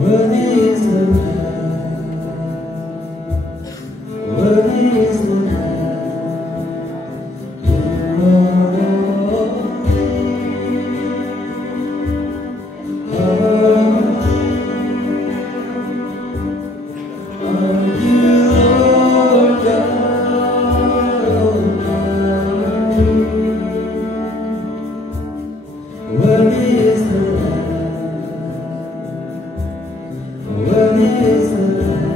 Worthy is the Lamb. Worthy is the Lamb. Lord are you, Lord God Almighty? Worthy is the Lamb. Worthy is the Lamb.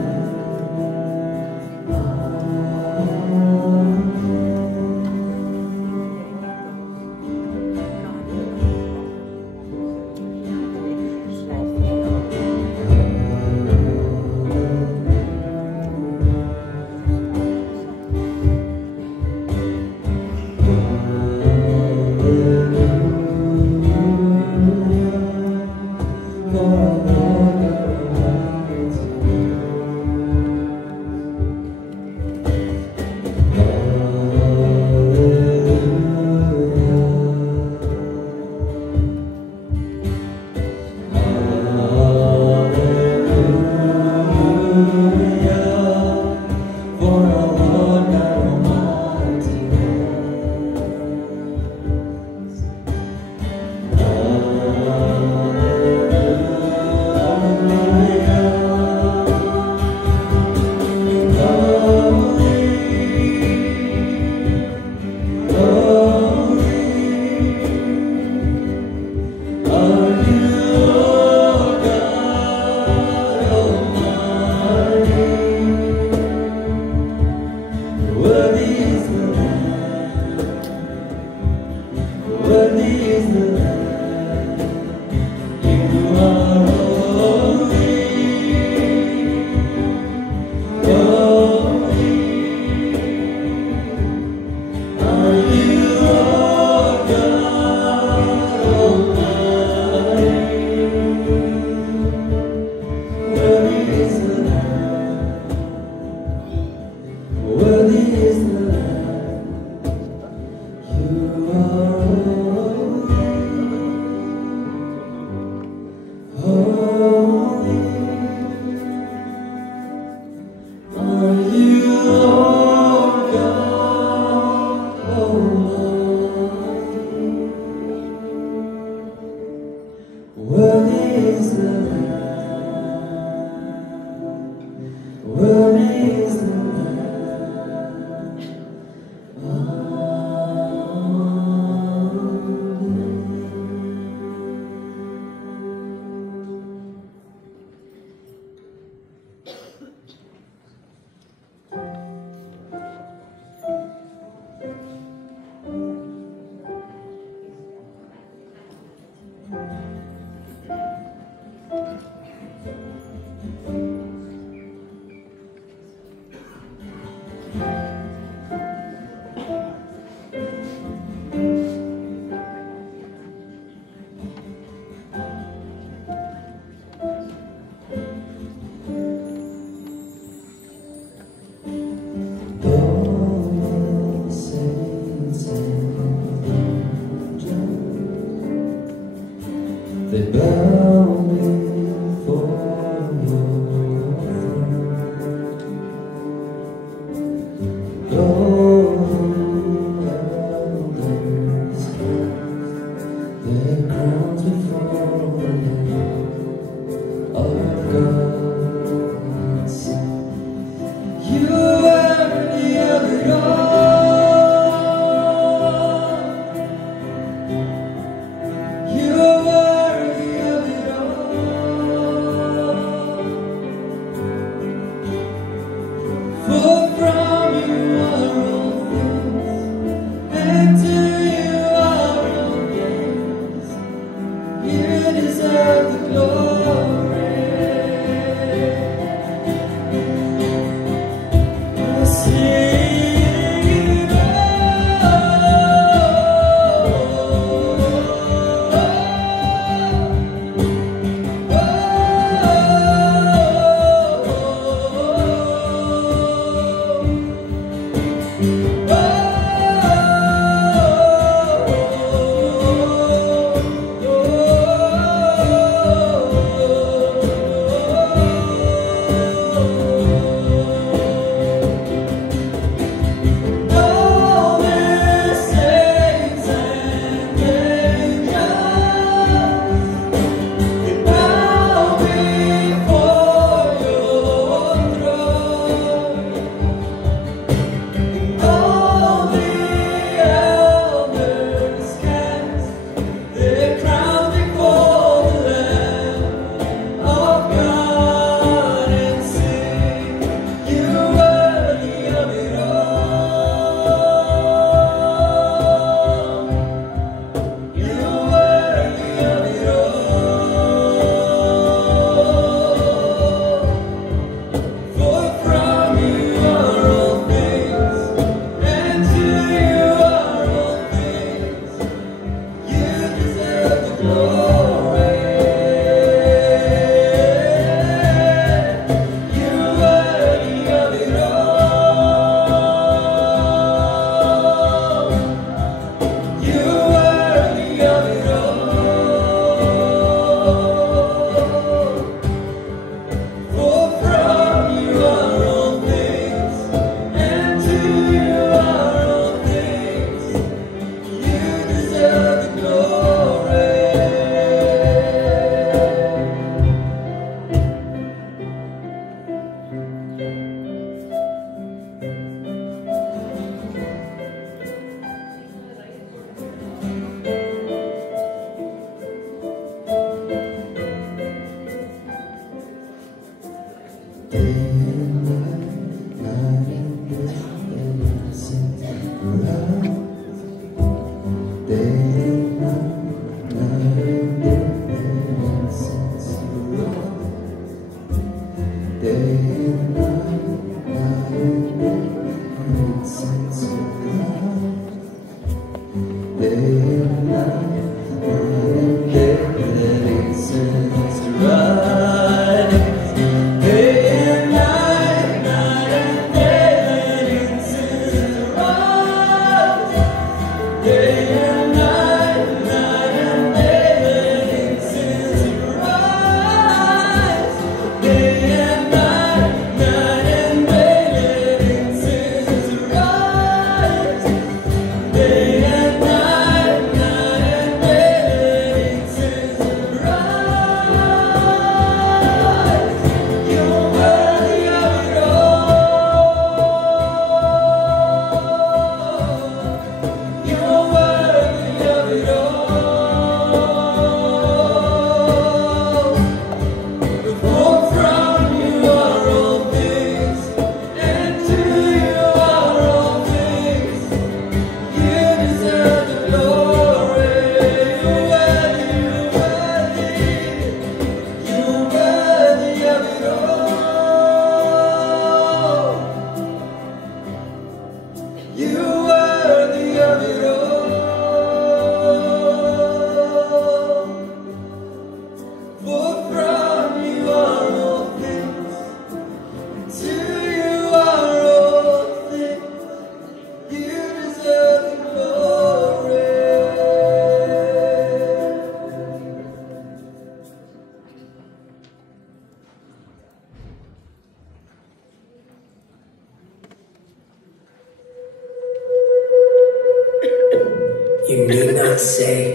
You need not say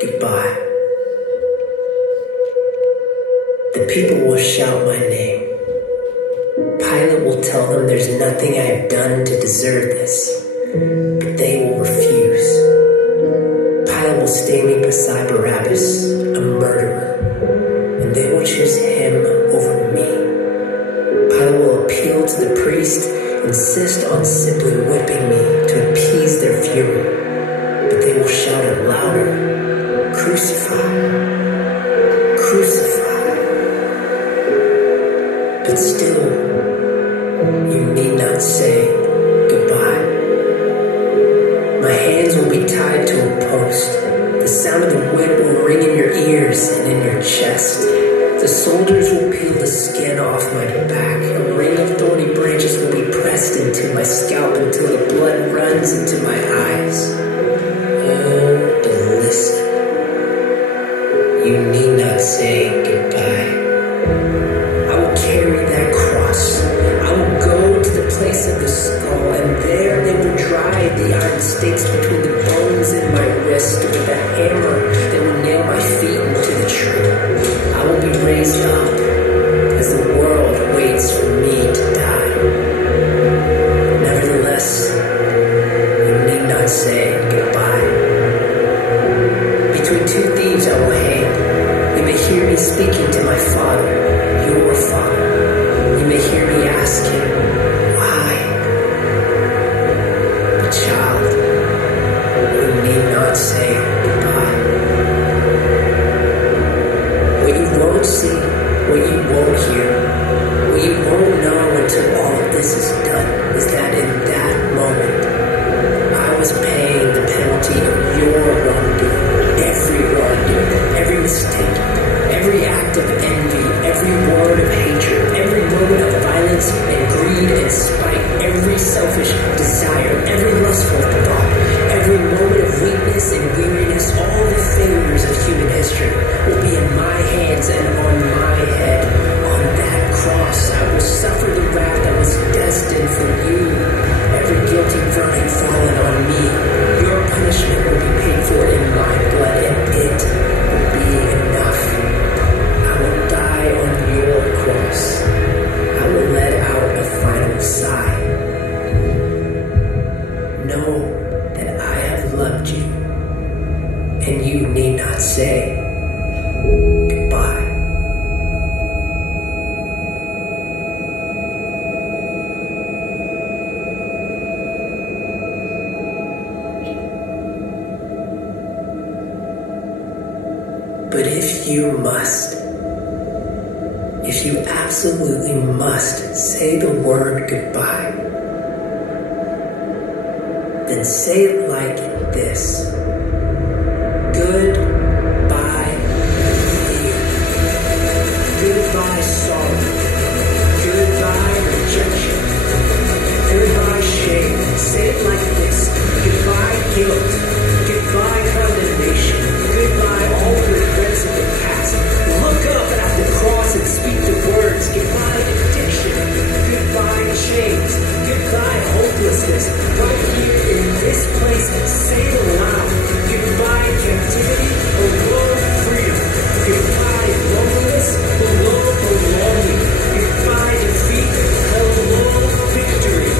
goodbye. The people will shout my name. Pilate will tell them there's nothing I have done to deserve this, but they will refuse. Pilate will stand me beside Barabbas, a murderer, and they will choose him over me. Pilate will appeal to the priest, insist on simply whipping me to appease their fury. But they will shout it louder, crucify, crucify. But still, you need not say goodbye. My hands will be tied to a post. The sound of the whip will ring in your ears and in your chest. The soldiers will peel the skin off my back. A ring of thorny branches will be pressed into my scalp until the blood runs into my eyes. Oh, but listen, you need not say goodbye. I will carry that cross. I will go to the place of the skull, and there they will drive the iron stakes between the bones in my wrist with a hammer that will nail my feet into the tree. I will be raised up as the world waits for me to die. Nevertheless, you need not say goodbye. Between two thieves I will hang. You may hear me speaking to my Father, your Father. You may hear me asking, why? But child, you need not say goodbye. What you won't see, what you won't hear, what you won't know until all of this is done, is that in that moment, I was paying the penalty of your wrongdoing. Every wrongdoing, every mistake, every act of envy, every word of hatred, every moment of violence and greed and spite, every selfish desire, every lustful thought, every moment of weakness and weariness, all the failures of human history will be in my hands and on my head. On that cross, I will suffer the wrath that was destined for you if you absolutely must say the word goodbye, then say it like this. Goodbye, fear. Goodbye, sorrow. Goodbye, rejection. Goodbye, shame. Say it like this. Goodbye, guilt. Goodbye, condemnation. Goodbye, all the regrets of the past. Look up at the cross and speak the words. Goodbye, addiction. Goodbye, chains. Goodbye, hopelessness. Right here in this place, say it aloud. Goodbye, captivity. Hello, freedom. Goodbye, loneliness. Hello, belonging. Goodbye, defeat. Hello, victory.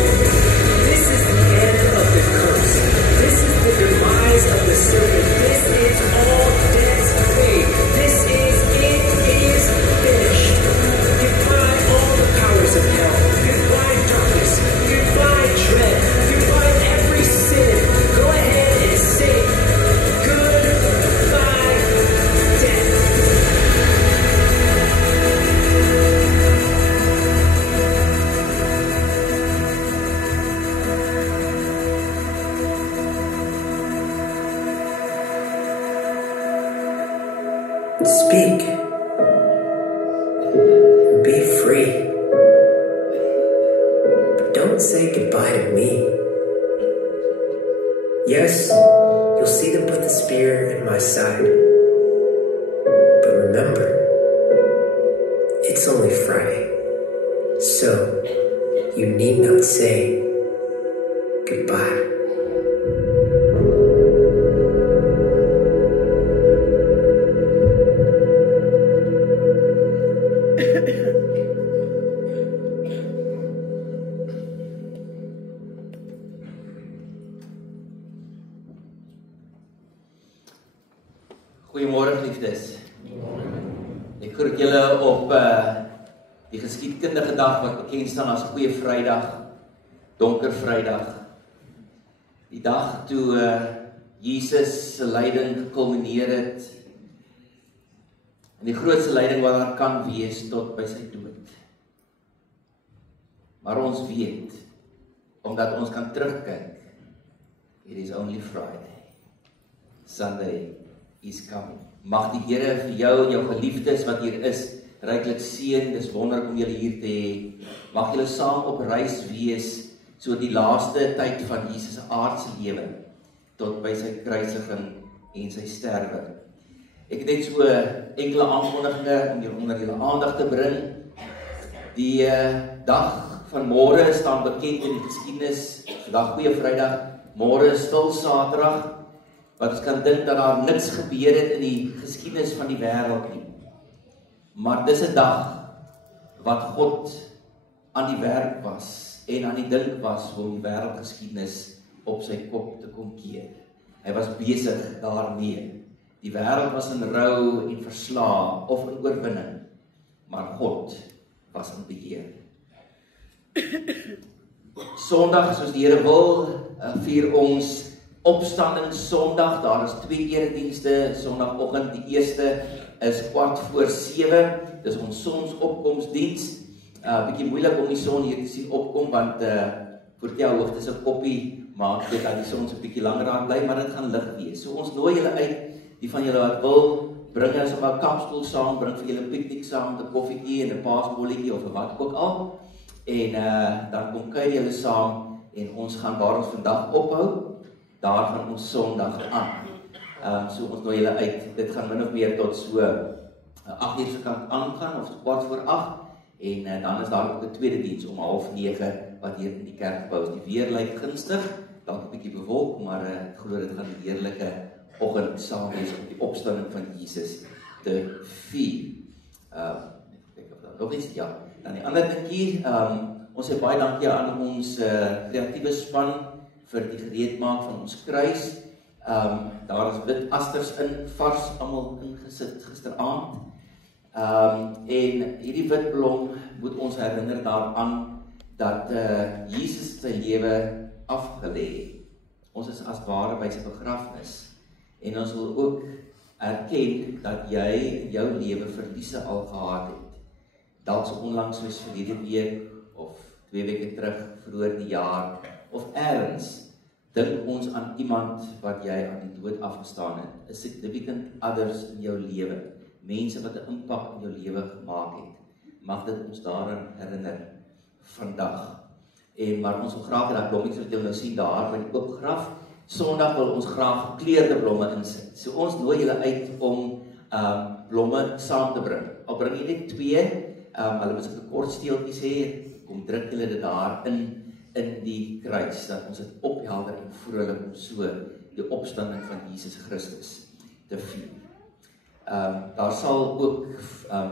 This is the end of the curse. This is the demise of the serpent. This is all debts paid. This is, it is finished. Goodbye all the powers of hell. Goodbye darkness. Goodbye dread. Goodbye every sin. Go ahead and say goodbye death. Speak. Be free. But don't say goodbye to me. Yes, you'll see them put the spear in my side. But remember, it's only Friday. So, you need not say goodbye. Goeiemôre geliefdes. Ek groet julle op die geskiedkundige dag wat bekend staan as Goeie Vrydag, Donker Vrydag. Die dag toe Jesus se lyding gekulmineer het en die grootste lyding wat daar kan wees tot by sy dood. Maar ons weet, omdat ons kan terugkyk, it is only Friday. Sunday is coming. Mag die Here vir jou en jou geliefdes wat hier is, ryklik seën. Dis wonderlik om julle hier te hê. Mag julle saam op reis wees, so die laaste tyd van Jesus se aardse lewe, tot by sy kruisiging en sy sterwe. Ek het net so enkele aankondigings om julle onder julle aandag te bring. Die dag van môre staan bekend in die geskiedenis. Vandag Goeie Vrydag, môre is Stil Saterdag. Wat ons kan dink dat daar niks gebeur het in die geskiedenis van die wêreld nie. Maar dis 'n dag wat God aan die werk was en aan die dink was om die wêreldgeskiedenis op sy kop te kom keer. Hy was besig daarmee. Die wêreld was in rou en verslae of in oorwinning, maar God was in beheer. Sondag, soos die Here wil, vier ons Opstanding Sondag. Daar is 2 eredienste Sondagoggend. Die eerste is 7:15. Dis ons sonsopkomsdiens. Bietjie moeilik om die son hier te sien opkom, want voor jou hoogte se koppie maak dit dat die son so 'n bietjie langer daar bly, maar dit gaan lig wees. So ons nooi julle uit, die van julle wat wil, bring ons op 'n kampstoel saam, bring vir julle 'n piknik saam, 'n koffietjie en 'n paasbolletjie of wat ook al. En dan kom kuier julle saam en ons gaan waar ons vandag ophou. Daar gaan ons Sondag aan. So ons nooi julle uit. Dit gaan min of meer tot so 8 uur se kant aangaan, of 8:15. En dan is daar ook 'n tweede diens om 8:30 wat hier in die kerkgebou is. Die weer lyk gunstig, dalk 'n bietjie bewolk, maar ek glo dit gaan 'n heerlike oggend saam wees om die opstanding van Jesus te vier. Kyk of daar nog iets, ja. Dan die ander dingetjie, ons sê baie dankie aan ons kreatiewe span vir die gereedmaak van ons kruis. Daar is wit asters in, vars almal ingesit gisteraand. En hierdie wit blom moet ons herinner daaraan dat Jesus sy lewe afgelê het. Ons is as ware by sy begrafnis. En ons wil ook erken dat jy in jou lewe verliese al gehad het. Dalk so onlangs soos verlede week of 2 weke terug vroeër die jaar of eers dink ons aan iemand wat jy aan die dood afgestaan het, 'n significant others in jou lewe, mense wat 'n impak in jou lewe gemaak het. Mag dit ons daaraan herinner vandag. Maar ons wil graag daai blommetjies wat jy nou sien daar by die oop graf. Sondag wil ons graag gekleurde blomme insit. So ons nooi julle uit om blomme saam te bring. Al bring jy net 2, hulle moet 'n kort steeltjies hê, kom druk julle dit daar in die kruis, dat ons dit ophelder en vrolik om so die opstanding van Jesus Christus te vier. Daar sal ook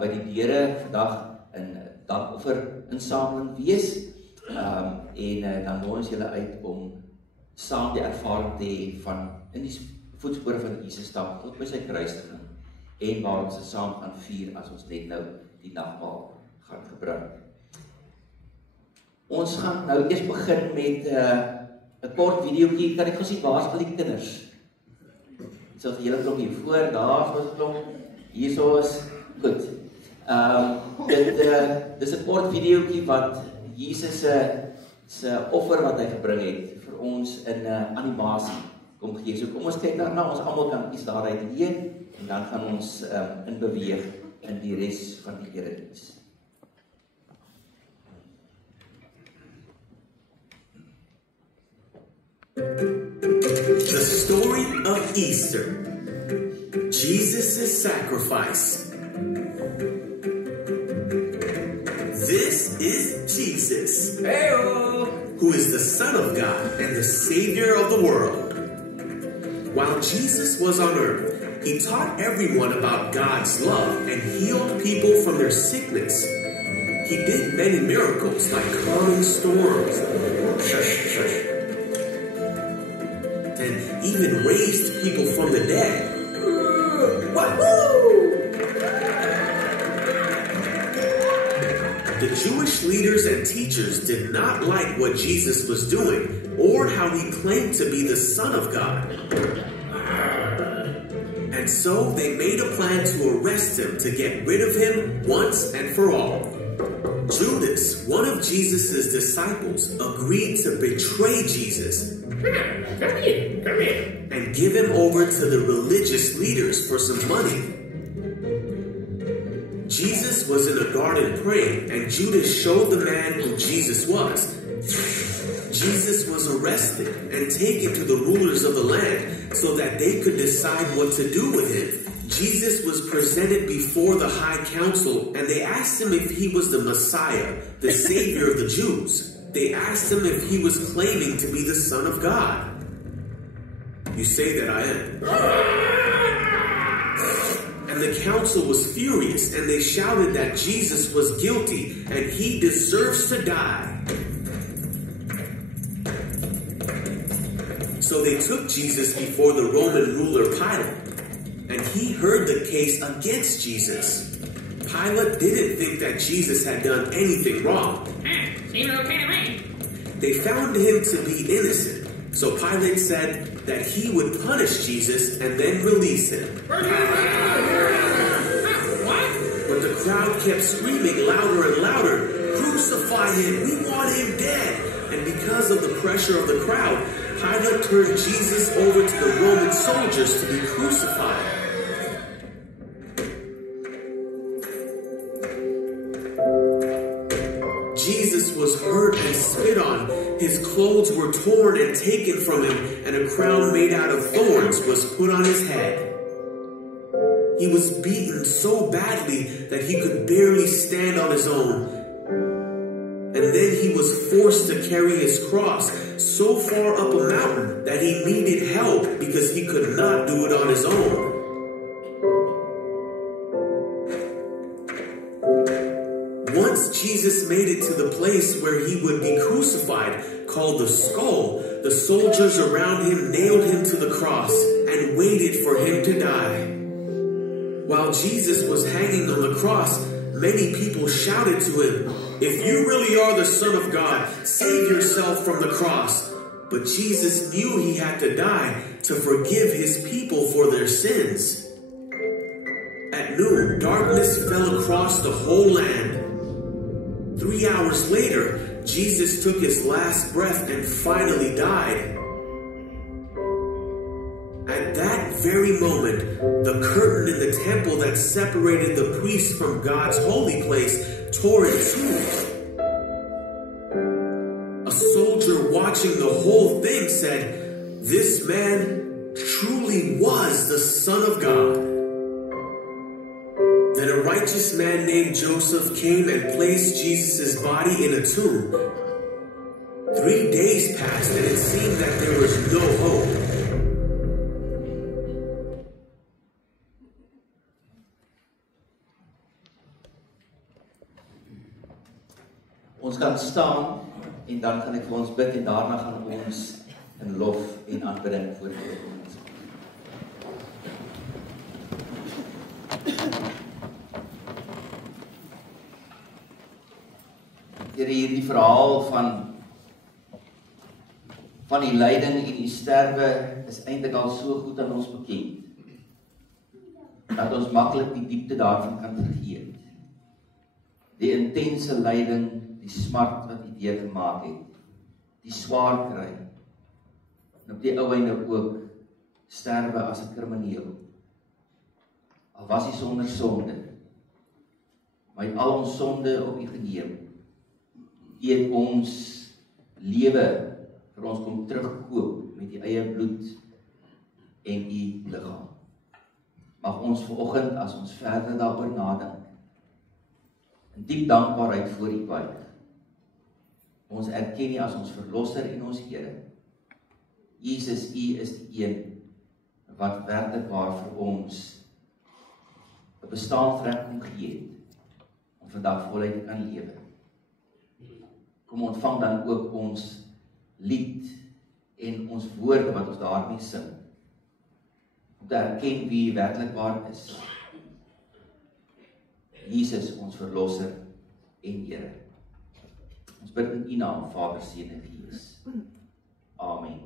by die deure vandag 'n dankoffer-insameling wees, en dan nooi ons julle uit om saam die ervaring te hê van in die voetspore van Jesus stap tot by sy kruis te gaan, en waar ons saam gaan vier as ons net nou die nagmaal gaan gebruik. Ons gaan nou eers begin met 'n kort videoetjie. Kan ek gou sien waar's al die kinders? So 'n hele klomp hier voor, daar is 'n klomp. Hierso is goed. Dis 'n kort videoetjie wat Jesus se offer wat hy gebring het vir ons in 'n animasie kom gee. So kom ons kyk daarna, ons almal kan iets daaruit leer en dan gaan ons in beweeg in die res van die erediens. The story of Easter. Jesus' sacrifice. This is Jesus, who is the Son of God and the Savior of the world. While Jesus was on earth, he taught everyone about God's love and healed people from their sickness. He did many miracles like calming storms, and even raised people from the dead. The Jewish leaders and teachers did not like what Jesus was doing or how he claimed to be the Son of God. And so they made a plan to arrest him to get rid of him once and for all. Judas, one of Jesus' disciples, agreed to betray Jesus. Come here. And give him over to the religious leaders for some money. Jesus was in a garden praying, and Judas showed the man who Jesus was. Jesus was arrested and taken to the rulers of the land so that they could decide what to do with him. Jesus was presented before the high council, and they asked him if he was the Messiah, the Savior of the Jews. They asked him if he was claiming to be the Son of God. You say that I am. And the council was furious, and they shouted that Jesus was guilty, and he deserves to die. So they took Jesus before the Roman ruler Pilate, and he heard the case against Jesus. Pilate didn't think that Jesus had done anything wrong. They found him to be innocent, so Pilate said that he would punish Jesus and then release him. But the crowd kept screaming louder and louder, "Crucify him, we want him dead!" And because of the pressure of the crowd, Pilate turned Jesus over to the Roman soldiers to be crucified. Jesus was hurt and spit on. His clothes were torn and taken from him, and a crown made out of thorns was put on his head. He was beaten so badly that he could barely stand on his own. And then he was forced to carry his cross so far up a mountain that he needed help because he could not do it on his own. Once Jesus made it to the place where he would be crucified, called the skull, the soldiers around him nailed him to the cross and waited for him to die. While Jesus was hanging on the cross, many people shouted to him, "If you really are the Son of God, save yourself from the cross." But Jesus knew he had to die to forgive his people for their sins. noon, darkness fell across the whole land. 3 hours later, Jesus took his last breath and finally died. At that very moment, the curtain in the temple that separated the priests from God's holy place tore in two. A soldier watching the whole thing said, "This man truly was the Son of God." Then a righteous man named Joseph came and placed Jesus' body in a tomb. 3 days passed and it seemed that there was no hope. Ons kan staan en dan gaan ek vir ons bid en daarna gaan ons in lof en aanbidding voor die Here kom. Hierdie verhaal van die lyding en die sterwe is eintlik al so goed aan ons bekend dat ons maklik die diepte daarvan kan vergeet. Die intense lyding, die smart wat hy deurgemaak het, die swaar kry, en op die ou einde ook sterwe as 'n krimineel. Al was hy sonder sonde, maar hy het al ons sonde op hy geneem. Hy het ons lewe vir ons kom terugkoop met die eie bloed en die liggaam. Mag ons vanoggend as ons verder daaroor nadink, in diep dankbaarheid voor U buig. Ons erken U as ons verlosser en ons Here. Jesus, U is die een wat werklik waar vir ons 'n bestaansreg kom gee het om vandag voluit te kan lewe. Kom ontvang dan ook ons lied en ons woorde wat ons daarmee sing, om te erken wie U werklik waar is. Jesus, ons verlosser en Here. Ons bid in U naam, Vader, Seun en Gees. Amen.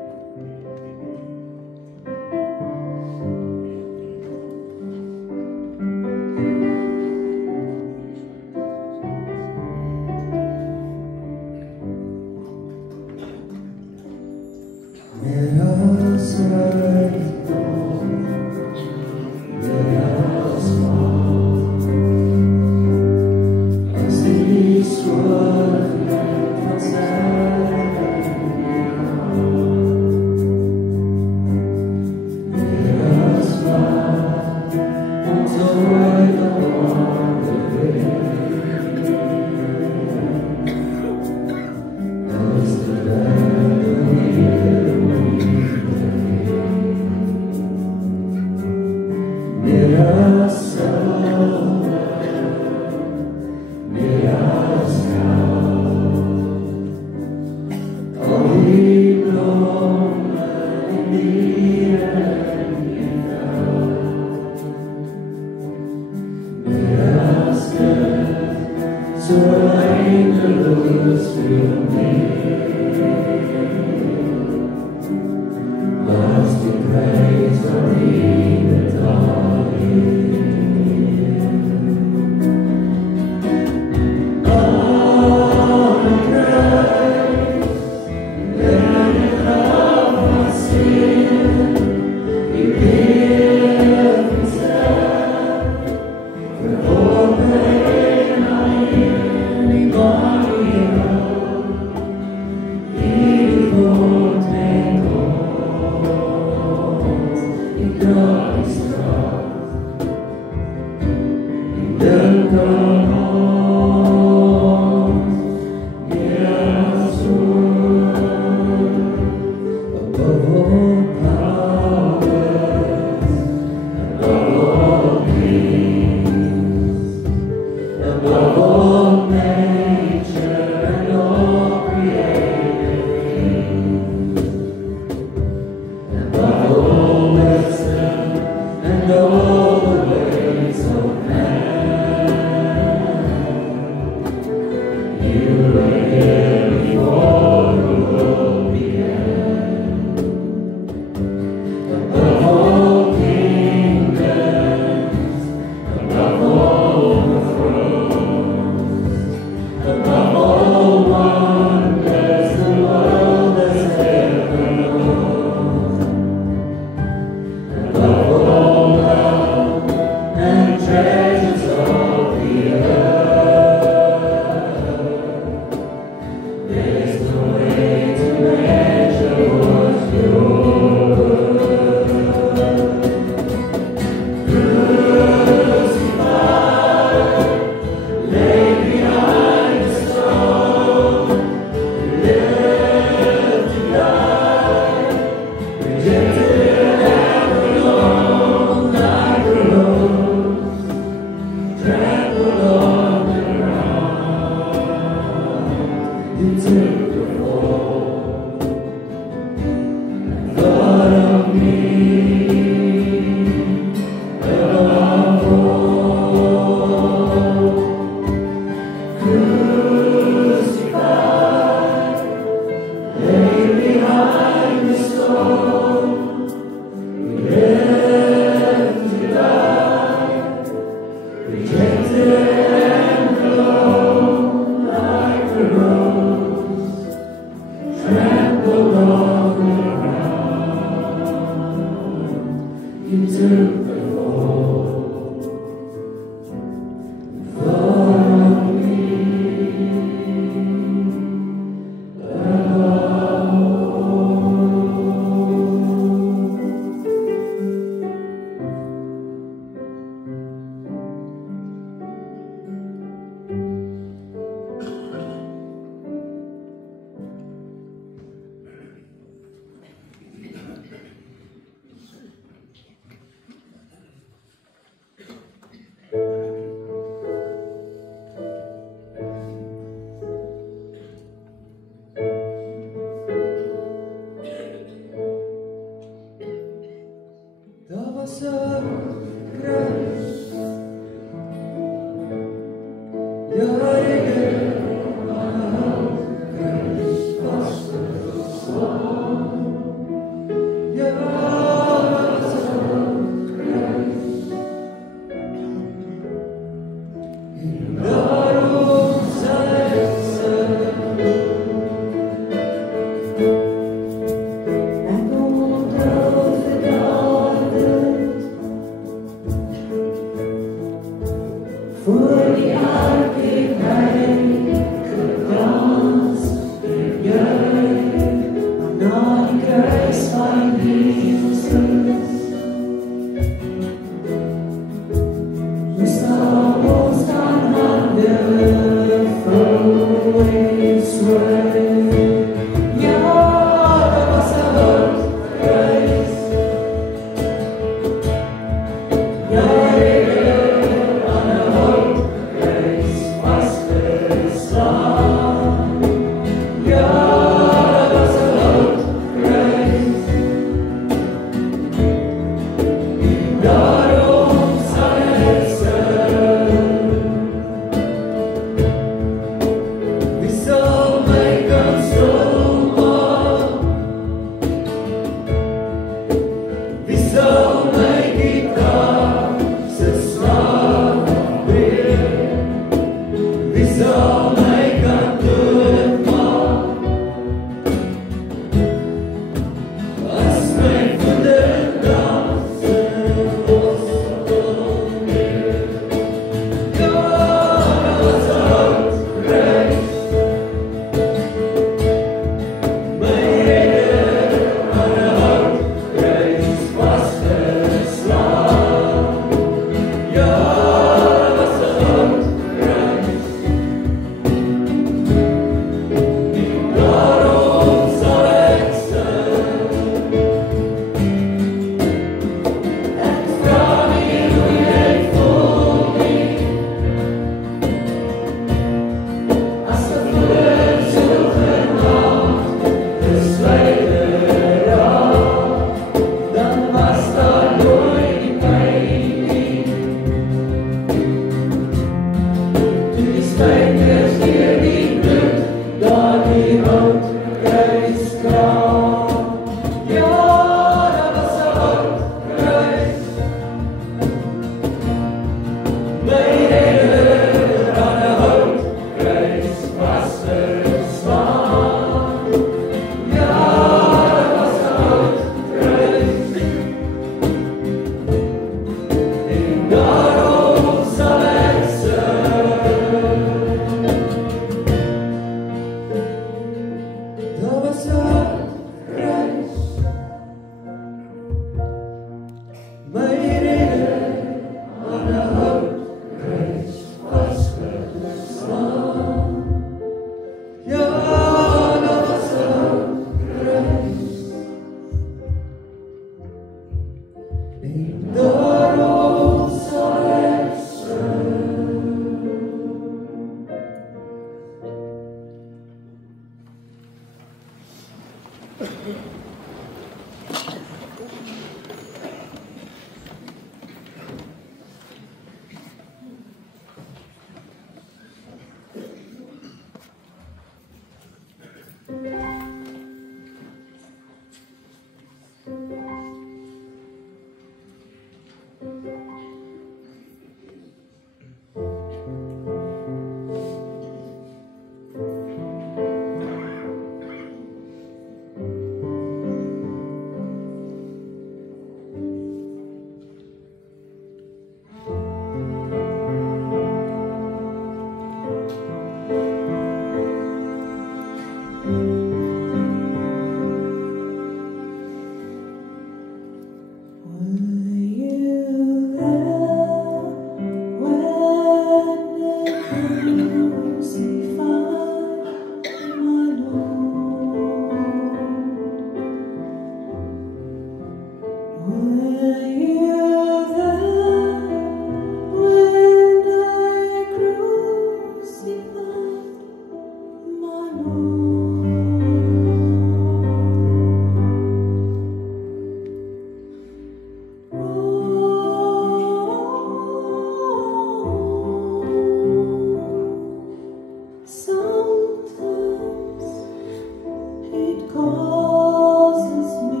Causes me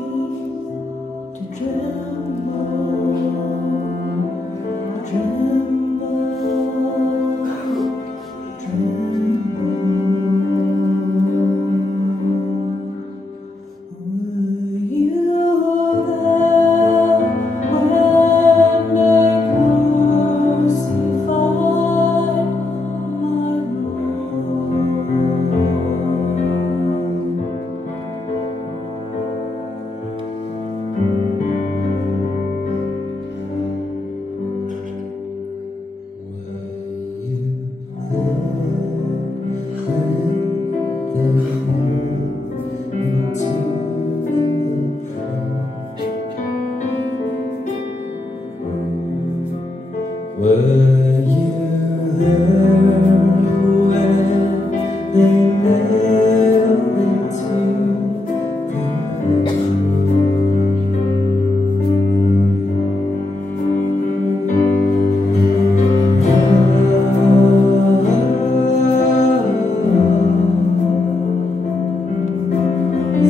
to tremble. Were you there when they nailed me to the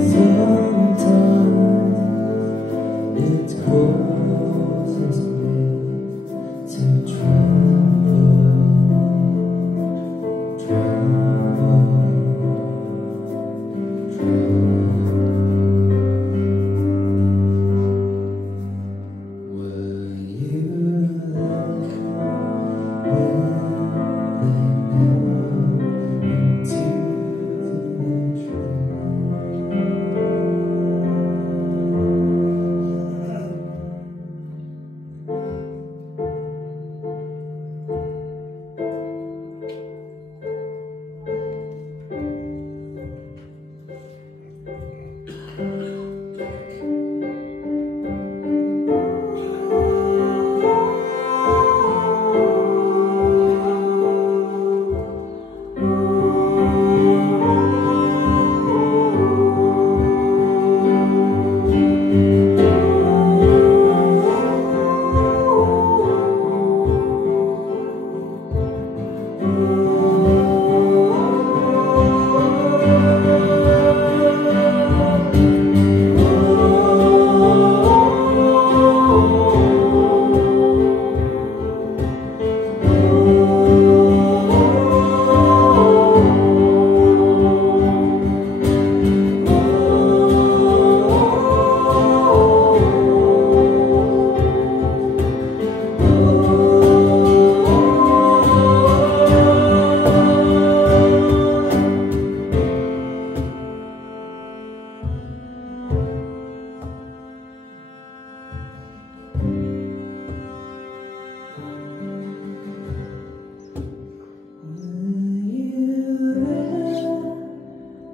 Sometimes it causes me to tremble. Were you there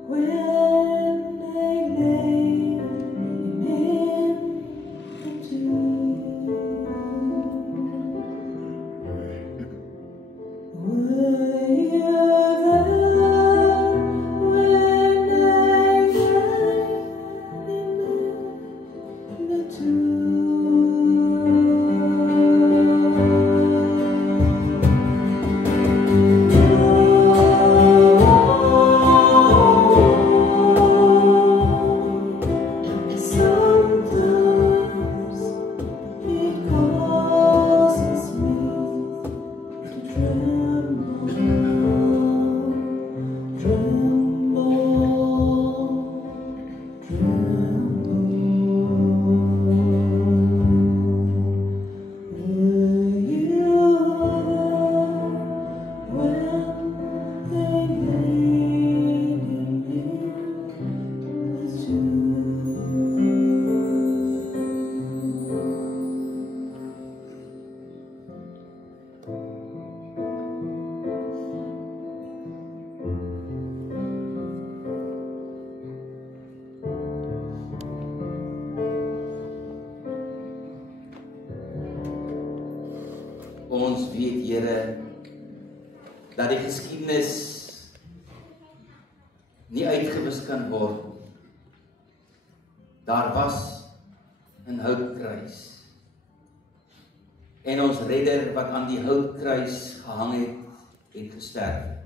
when they nailed me to the tree? Ons weet, Here, dat die geskiedenis nie uitgewis kan word nie. Daar was 'n houtkruis. En ons redder wat aan die houtkruis gehang het gesterf.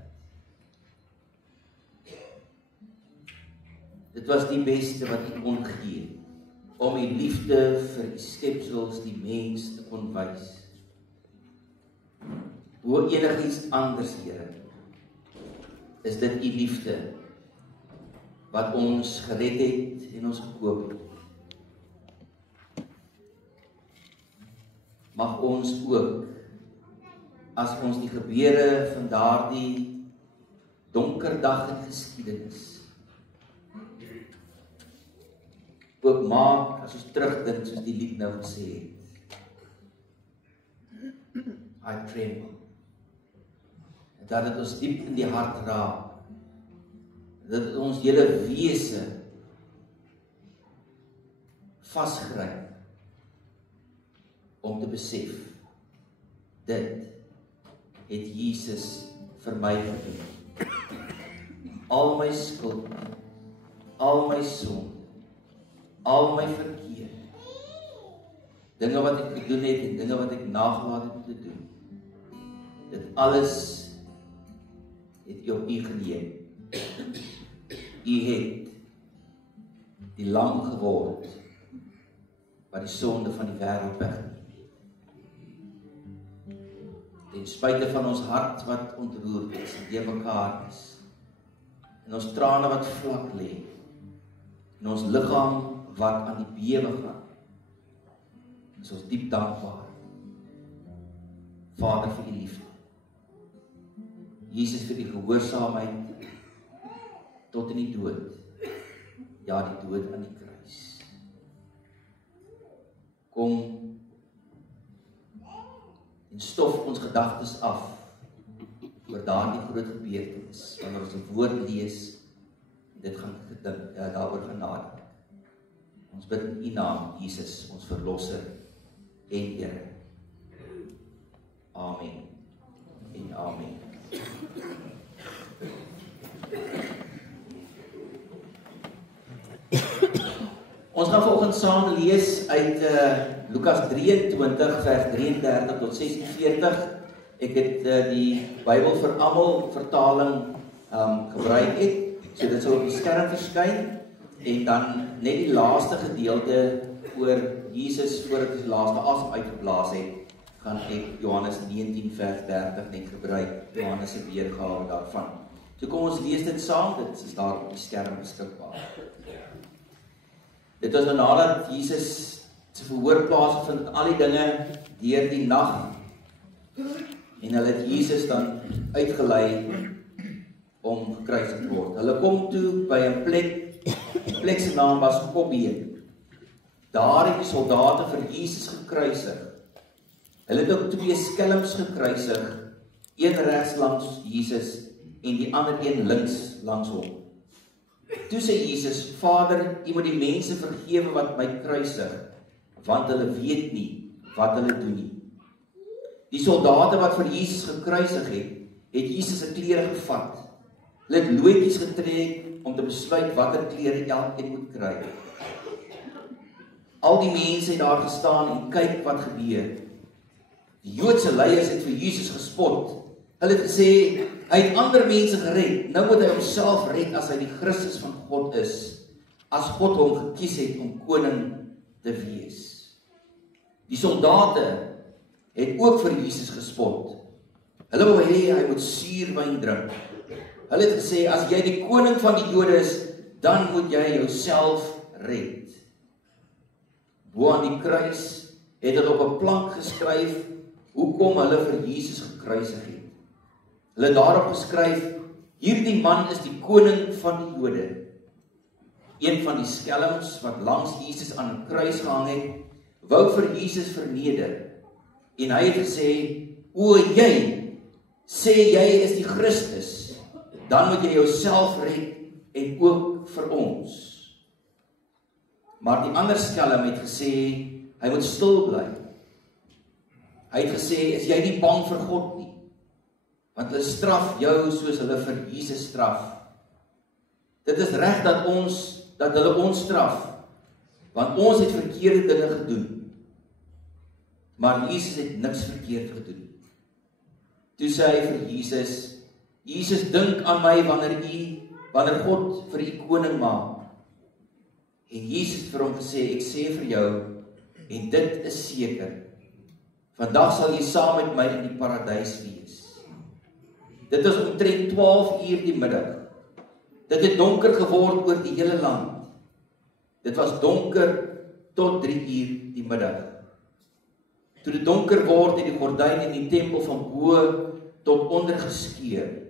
Dit was die beste wat U kon gee, om U liefde vir die skepsels, die mens te kon wys. Hoe enigiets anders, Here, is dit U liefde wat ons gered het en ons gekoop het. Mag ons ook, as ons die gebeure van daardie donker dag in geskiedenis ook maak as ons terugdink soos die lied nou gesê het. I tremble. En dat dit ons diep in die hart raak. Dat dit ons hele wese vasgryp om te besef, dit het Jesus vir my gedoen. Al my skuld, al my sonde, al my verkeer, dinge wat ek gedoen het en dinge wat ek nagelaat het om te doen, dit alles het U op U geneem. U het die lam geword wat die sonde van die wêreld wegneem. Ten spyte van ons hart wat ontroerd is en deur mekaar is, en ons trane wat vlak lê, en ons liggaam wat aan die bewe gaan, is ons diep dankbaar. Vader, vir die liefde. Jesus, vir die gehoorsaamheid tot in die dood. Ja, die dood aan die kruis. Kom en stof ons gedagtes af oor daardie groot gebeurtenis, wanneer ons die woord lees en dit gaan gedink, daaroor gaan nadink. Ons bid in U naam, Jesus, ons verlosser en Here. Amen en amen. Ons gaan vanoggend saam lees uit Lukas 23 vers 33 tot 46. Ek het die Bybel vir almal vertaling gebruik het, so dit sal op die skerm verskyn, en dan net die laaste gedeelte oor Jesus voordat hy die laaste asem uitgeblaas het, gaan ek Johannes 19 vers 30 net gebruik, Johannes se weergawe daarvan. So kom ons lees dit saam, dit is daar op die skerm beskikbaar. Dit was nadat Jesus se verhoor plaasgevind, al die dinge deur die nag, en hulle het Jesus dan uitgelei om gekruisig te word. Hulle kom toe by 'n plek se naam was Kopbeen. Daar het die soldate vir Jesus gekruisig. Hulle het ook 2 skelms gekruisig, een regs langs Jesus en die ander een links langs hom. Toe sê Jesus, Vader, U moet die mense vergewe wat my kruisig, want hulle weet nie wat hulle doen nie. Die soldate wat vir Jesus gekruisig het Jesus se klere gevat. Hulle het loetjies getrek om te besluit watter klere elkeen moet kry. Al die mense het daar gestaan en kyk wat gebeur. Die Joodse leiers het vir Jesus gespot. Hulle het gesê, hy het ander mense gered, nou moet hy homself red as hy die Christus van God is, as God hom gekies het om koning te wees. Die soldate het ook vir Jesus gespot. Hulle wou hê hy moet suurwyn drink. Hulle het gesê, as jy die koning van die Jode is, dan moet jy jouself red. Bo aan die kruis het hulle op 'n plank geskryf hoekom hulle vir Jesus gekruisig het. Hulle het daarop geskryf, hierdie man is die koning van die Jode. Een van die skelms wat langs Jesus aan 'n kruis gehang het, wou vir Jesus verneder. En hy het gesê, o jy, sê jy is die Christus, dan moet jy jouself red en ook vir ons. Maar die ander skelm het gesê, hy moet stil bly. Hy het gesê, is jy nie bang vir God nie? Want hulle straf jou soos hulle vir Jesus straf. Dit is reg dat hulle ons straf, want ons het verkeerde dinge gedoen. Maar Jesus het niks verkeerd gedoen. Toe sê hy vir Jesus, Jesus, dink aan my wanneer God vir U koning maak. En Jesus het vir hom gesê, ek sê vir jou, en dit is seker, vandag sal jy saam met my in die paradys wees. Dit was omtrent 12 uur die middag. Dit het donker geword oor die hele land. Dit was donker tot 3 uur die middag. Toe dit donker word, het die gordyn in die tempel van bo tot onder geskeur.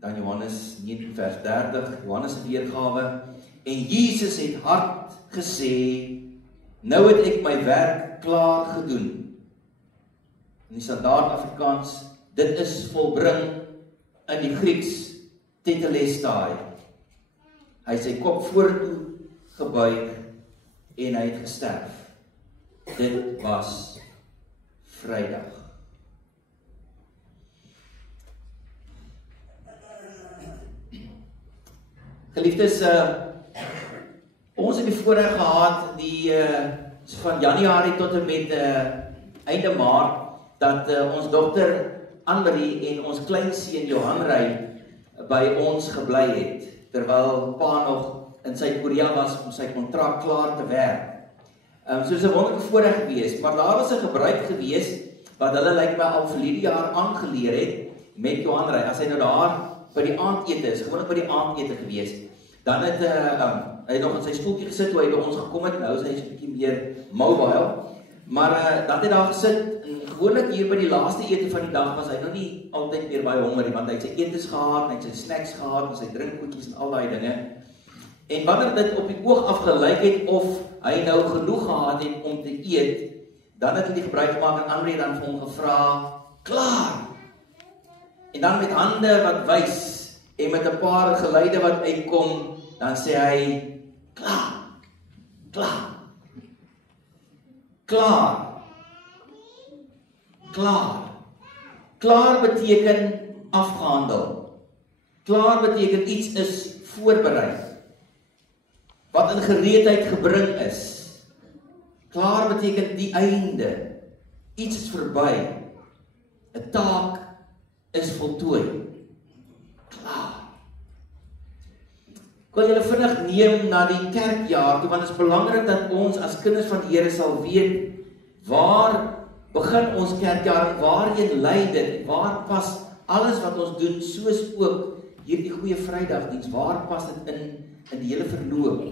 Dan Johannes 19 vers 30, Johannes se weergawe, En Jesus het hard gesê, nou het ek my werk klaar gedoen. In die standaard Afrikaans, dit is volbring, in die Grieks, tetelestai. Hy het sy kop vorentoe gebuig en hy het gesterf. Dit was Vrydag. Geliefdes, ons het die voorreg gehad van Januarie tot en met einde Maart dat ons dogter Anne-Marie en ons kleinseun Johan Ry by ons gebly het terwyl pa nog in Suid-Korea was om sy kontrak klaar te werk. So is 'n wonderlike voorreg gewees, maar daar was 'n gebruik gewees wat hulle lyk my al verlede jaar aangeleer het met Johan Ry. As hy nou daar by die aandete is, gewoonlik by die aandete gewees, dan het hy nog in sy stoeltjie gesit toe hy by ons gekom het. Nou is hy 'n bietjie meer mobile, maar dan het hy daar gesit en gewoonlik hier by die laaste ete van die dag was hy nog nie altyd meer baie honger nie, want hy het sy etes gehad, hy het sy snacks gehad, en sy drinkgoedjies en al daai dinge. En wanneer dit op die oog afgelyk het of hy nou genoeg gehad het om te eet, dan het hy die gebruik gemaak en Anne dan vir hom gevra, klaar! En dan met hande wat wys en met 'n paar geluide wat uitkom, dan sê hy, klaar, klaar, klaar, klaar. Klaar beteken afgehandel. Klaar beteken iets is voorberei. Wat in gereedheid gebring is. Klaar beteken die einde. Iets is verby. 'n Taak is voltooi. Klaar. Ek wil julle vinnig neem na die kerkjaar toe, want dit is belangrik dat ons as kinders van die Here sal weet waar begin ons kerkjaar en waarheen lei dit, waar pas alles wat ons doen, soos ook hierdie goeie Vrydagdiens, waar pas dit in die hele verloop.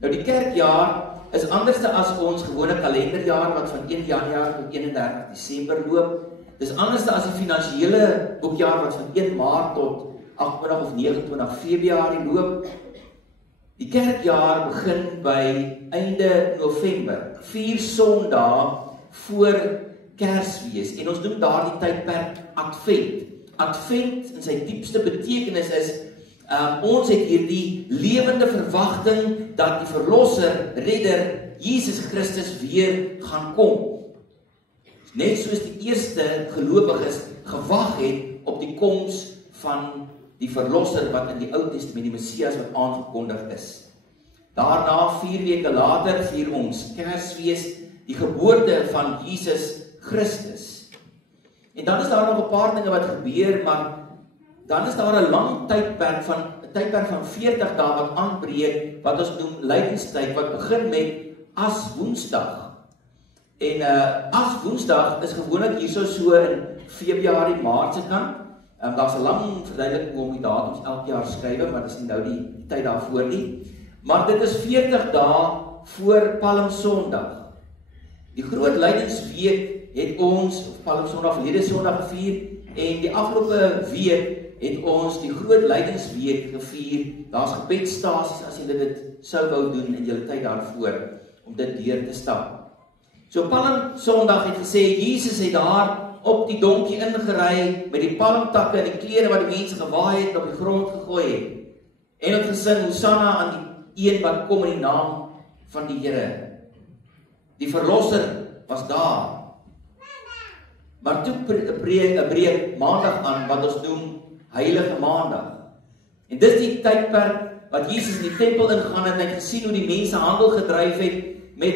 Nou die kerkjaar is anderste as ons gewone kalenderjaar wat van 1 Januarie tot 31 Desember loop. Dis anderste as die finansiële boekjaar wat van 1 Maart tot 28 of 29 Februarie loop. Die kerkjaar begin by einde November, 4 Sondae voor Kersfees. En ons noem daardie tydperk Advent. Advent in sy diepste betekenis is ons het hierdie lewende verwagting dat die verlosser, redder, Jesus Christus weer gaan kom. Net soos die eerste gelowiges gewag het op die koms van die verlosser wat in die Ou Testament, die Messias wat aangekondig is. Daarna 4 weke later vier ons Kersfees, die geboorte van Jesus Christus. En dan is daar nog 'n paar dinge wat gebeur, maar dan is daar 'n lang tydperk van 40 dae wat aanbreek, wat ons noem lydenstyd, wat begin met Aswoensdag. En Aswoensdag is gewoonlik hierso so in Februarie, Maart se kant. Daar's 'n lang verduideliking om die datums elke jaar skryf, maar dis nie nou die tyd daarvoor nie. Maar dit is 40 dae voor Palmsondag. Die groot lydensweek het ons, of Palmsondag, verlede Sondag gevier, en die afgelope week het ons die groot lydensweek gevier. Daar's gebedstasies as julle dit sou wou doen in julle tyd daarvoor, om dit deur te stap. So Palmsondag het gesê, Jesus het daar op die donkie ingery, met die palmtakke en die klere wat die mense gewaai het, op die grond gegooi het. En het gesing, Hosanna aan die een wat kom in die naam van die Here. Die verlosser was daar. Maar toe breek Maandag aan, wat ons noem Heilige Maandag. En dis die tydperk wat Jesus in die tempel ingaan en hy gesien hoe die mense handel gedryf het met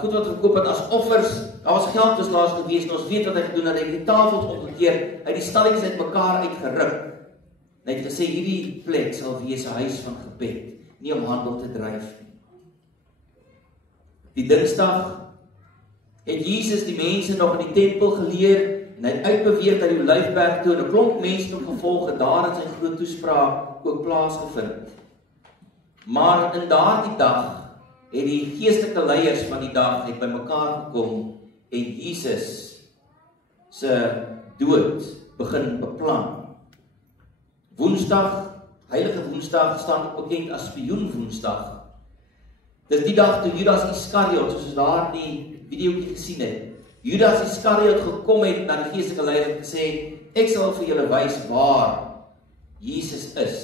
goed wat verkoop het as offers. Daar was geldbeslaers gewees, en ons weet wat hy gedoen het. Hy het die tafels omgekeer, uit die stalletjies uit mekaar uitgeruk. En hy het gesê, hierdie plek sal wees 'n huis van gebed, nie om handel te dryf nie. Die Dinsdag het Jesus die mense nog in die tempel geleer, en hy het uitbeweeg na die Olyfberg toe, en 'n klomp mense om gevolge daar in sy groot toespraak ook plaasgevind. Maar in daardie dag het die geestelike leiers van die dag het bymekaar gekom en Jesus se dood begin beplan. Woensdag Heilige Woensdag staan ook bekend as Spioenwoensdag. Dis die dag toe Judas Iskariot, soos ons daar die videoetjie gesien het, Judas Iskariot gekom het na die geestelike leier en gesê, ek sal vir julle wys waar Jesus is.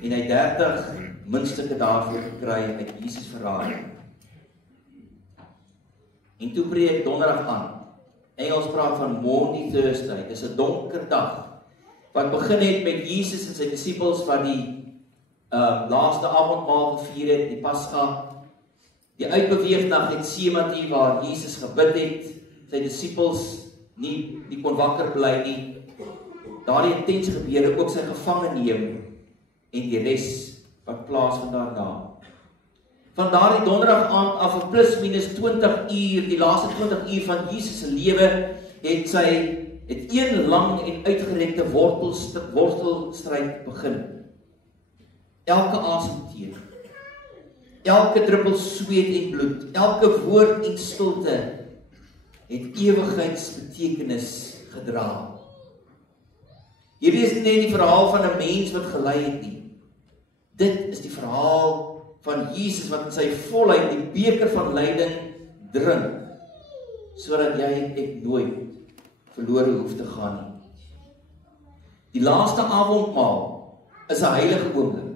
En hy 30 muntstukke daarvoor gekry uit Jesus verraai. En toe preek donderdag aan. Engels praat van Maundy Thursday. Dis 'n donker dag wat begin het met Jesus en sy disippels wat die laaste avondmaal gevier het, die Pasga. Die uitbeweeg na Getsemane waar Jesus gebid het, sy disippels nie kon wakker bly nie. Daardie intense gebeure ook sy gevange neem en die res wat plaasvind daarna. Van daardie donderdag aand af op plus minus 20 uur, die laaste 20 uur van Jesus se lewe, het een lang en uitgerekte worstelstryd begin. Elke asemteug, elke druppel sweet en bloed, elke woord en stilte het ewigheidsbetekenis gedra. Hierdie is nie net die verhaal van 'n mens wat gelei het nie. Dit is die verhaal van Jesus wat in sy volheid die beker van lyding drink, sodat jy en ek nooit verlore hoef te gaan nie. Die laaste avondmaal is 'n heilige oomblik.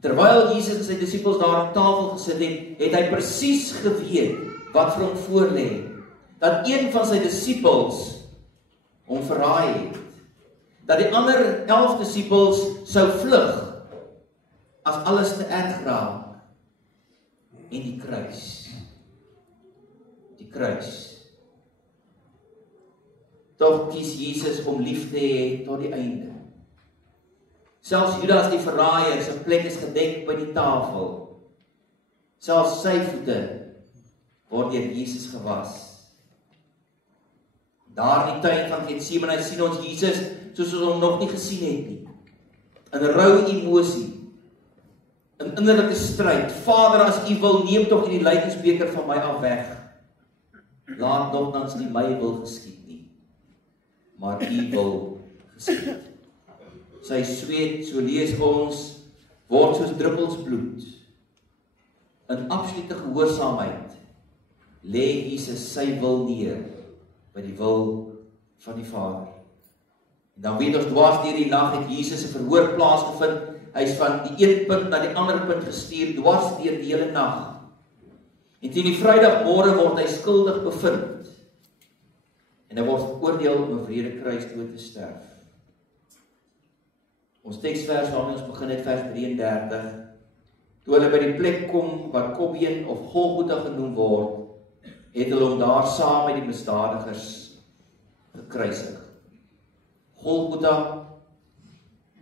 Terwyl Jesus en sy disippels daar aan tafel gesit het, het hy presies geweet wat vir hom voorlê. Dat een van sy disippels hom verraai het. Dat die ander 11 disippels sou vlug as alles te erg raak. En die kruis. Die kruis. Tog kies Jesus om lief te hê tot die einde. Selfs Judas die verraaier, sy plek is gedek by die tafel. Selfs sy voete word deur Jesus gewas. Daar in die tuin van Getsemane sien ons Jesus soos ons hom nog nie gesien het nie. In rou emosie, in innerlike stryd. Vader, as U wil, neem tog hierdie lydingsbeker van my af weg. Laat nogtans nie my wil geskied nie, maar U wil geskied. Sy sweet, so lees ons, word soos druppels bloed. In absolute gehoorsaamheid lê Jesus sy wil neer by die wil van die Vader. En dan weet ons, dwars deur die nag het Jesus 'n verhoor plaasgevind. Hy is van die een punt na die ander punt gestuur, dwars deur die hele nag. En teen die Vrydagmôre word hy skuldig bevind. En hy word veroordeel om 'n wrede kruisdood te sterf. Ons teksvers waarmee ons begin het, vers 33. Toe hulle by die plek kom wat Kobbeen of Golgotha genoem word, het hulle hom daar saam met die misdadigers gekruisig. Golgotha,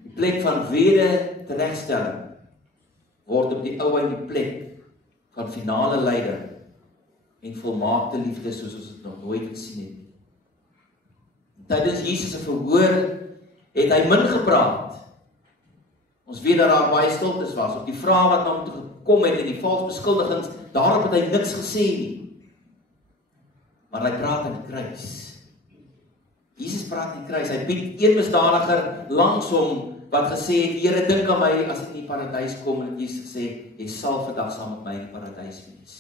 die plek van wederregstelling, word op die ou en die plek van finale lyding en volmaakte liefde soos ons dit nog nooit gesien het. Tydens Jesus se verhoor het hy min gepraat. Ons weet dat daar baie stiltes was op die vrae wat na hom toe gekom het en die valse beskuldigings, daarop het hy niks gesê nie. Maar hy praat aan die kruis. Jesus praat aan die kruis. Hy bied een misdadiger langs hom wat gesê het, Here, dink aan my as ek in die paradys kom, en Jesus gesê, jy sal vandag saam met my in die paradys wees.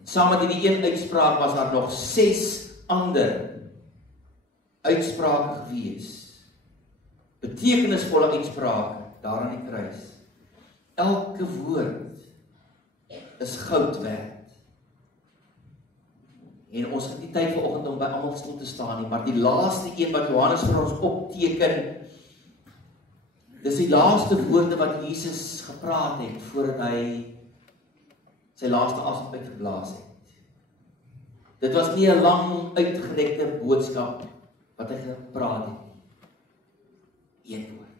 En saam met die een uitspraak was daar nog 6 ander uitsprake gewees. Betekenisvolle uitsprake daar aan die kruis. Elke woord is goud werd. En ons het nie tyd vanoggend om by almal stil te staan nie, maar die laaste een wat Johannes vir ons opteken, dis die laaste woorde wat Jesus gepraat het voordat hy sy laaste asem uitgeblaas het. Dit was nie 'n lang uitgerekte boodskap wat hy gepraat het nie. Een woord.